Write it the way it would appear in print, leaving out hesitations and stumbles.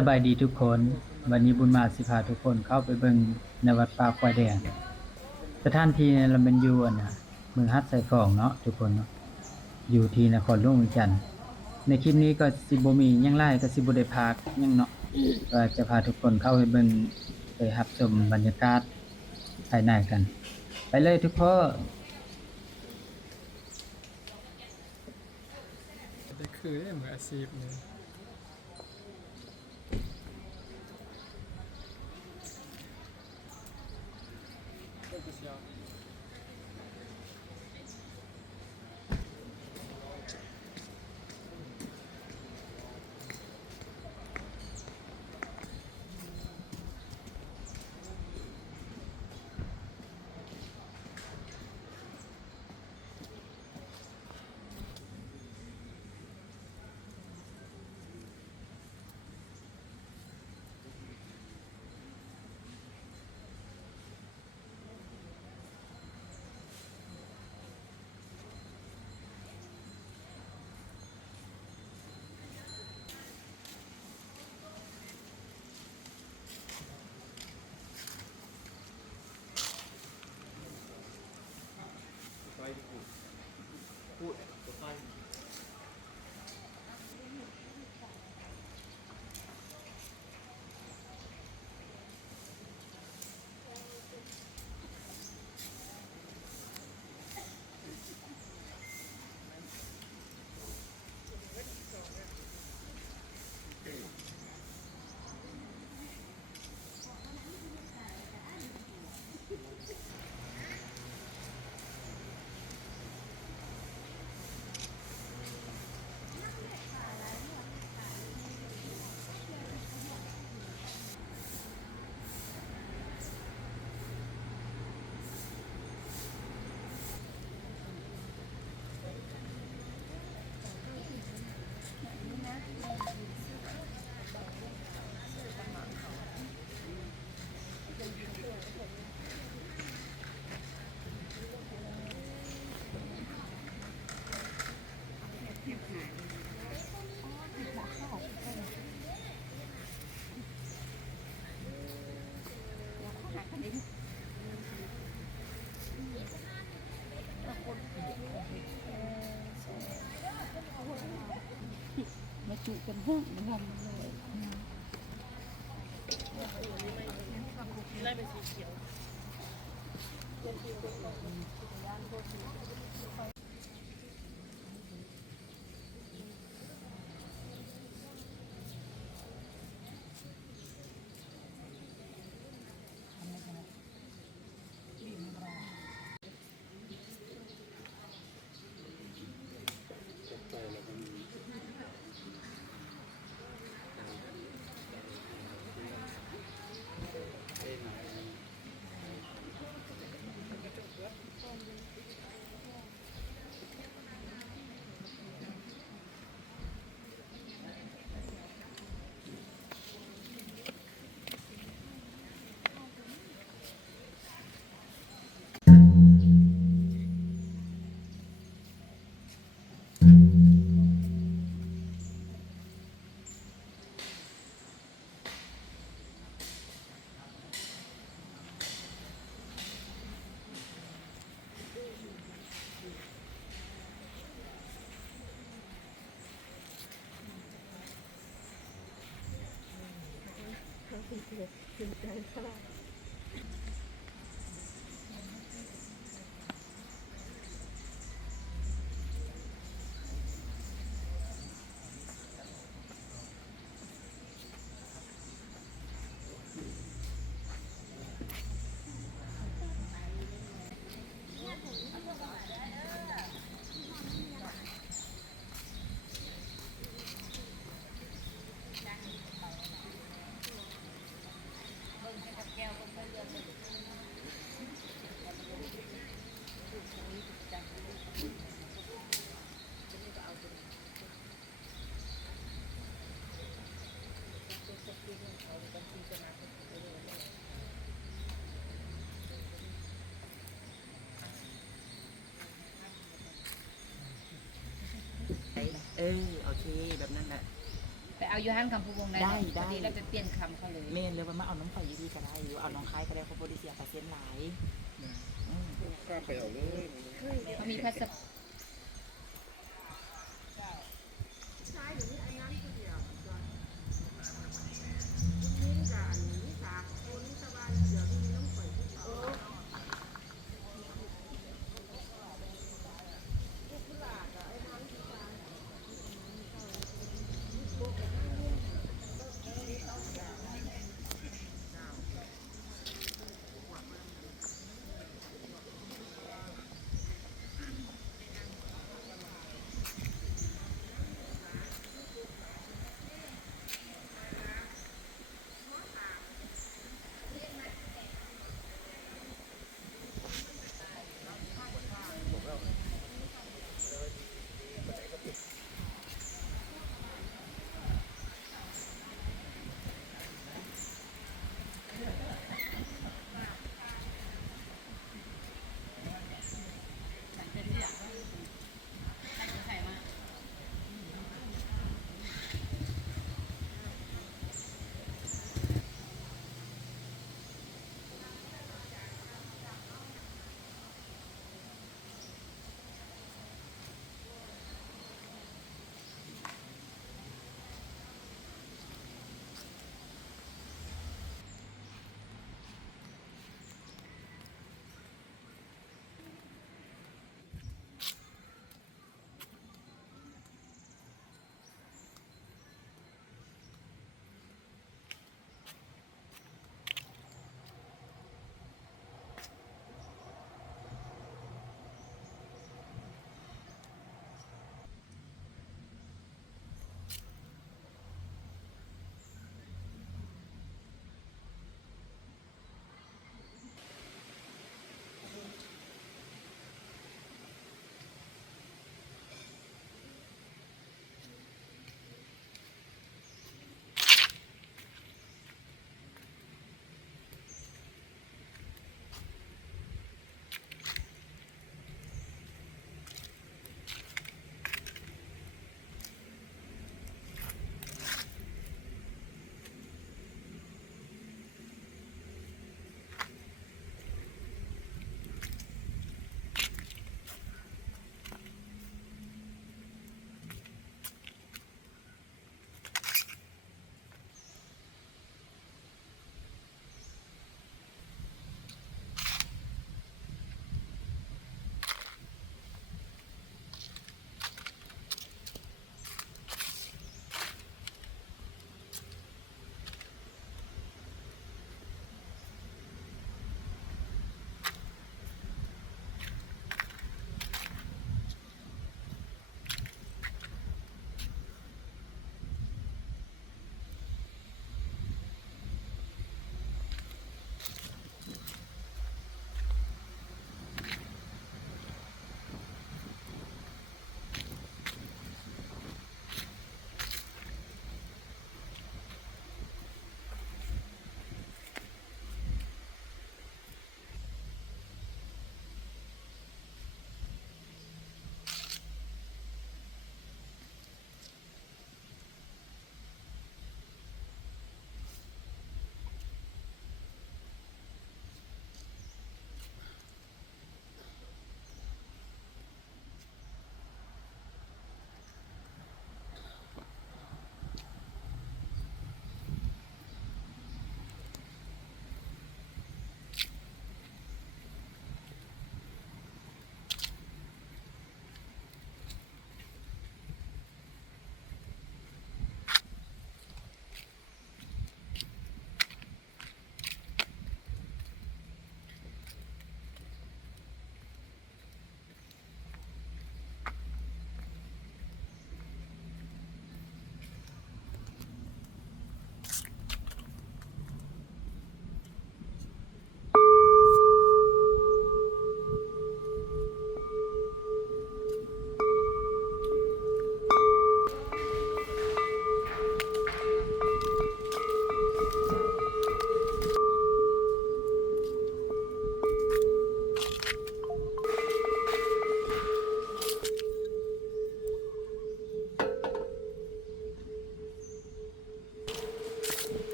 สบายดีทุกคนวันนี้บุญมาสิพาทุกคนเข้าไปเบิ่งในวัดป่าควายแดงสถานที่เนี่ยเราเป็นอยู่เมืองฮัดไซฟองเนาะทุกคนเนาะอยู่ที่นครหลวงเวียงจันทน์ในคลิปนี้ก็สิบ่มีหยังหลายก็สิบ่ได้พากหยังเนาะก็จะพาทุกคนเข้าไปเบิ่งไปรับชมบรรยากาศภายในกันไปเลยทุกคนได้คือได้เหมือนอาชีพเลยมาจุกันห้องมันทำเลย ไล่เป็นสีเขียวโอเคแบบนั้นแหละ ไปเอา เอาอยู่ห้างคำพูวงได้ ได้ พอดีเราไปเปลี่ยนคำเขาเลย เมนเลยว่ามาเอาน้องข่อยอยู่ดีก็ได้อยู่เอาน้องคายก็ได้เพราะบริเสียเปอร์เซ็นต์หลาย ก็ไปเอาเลย เขามีพาส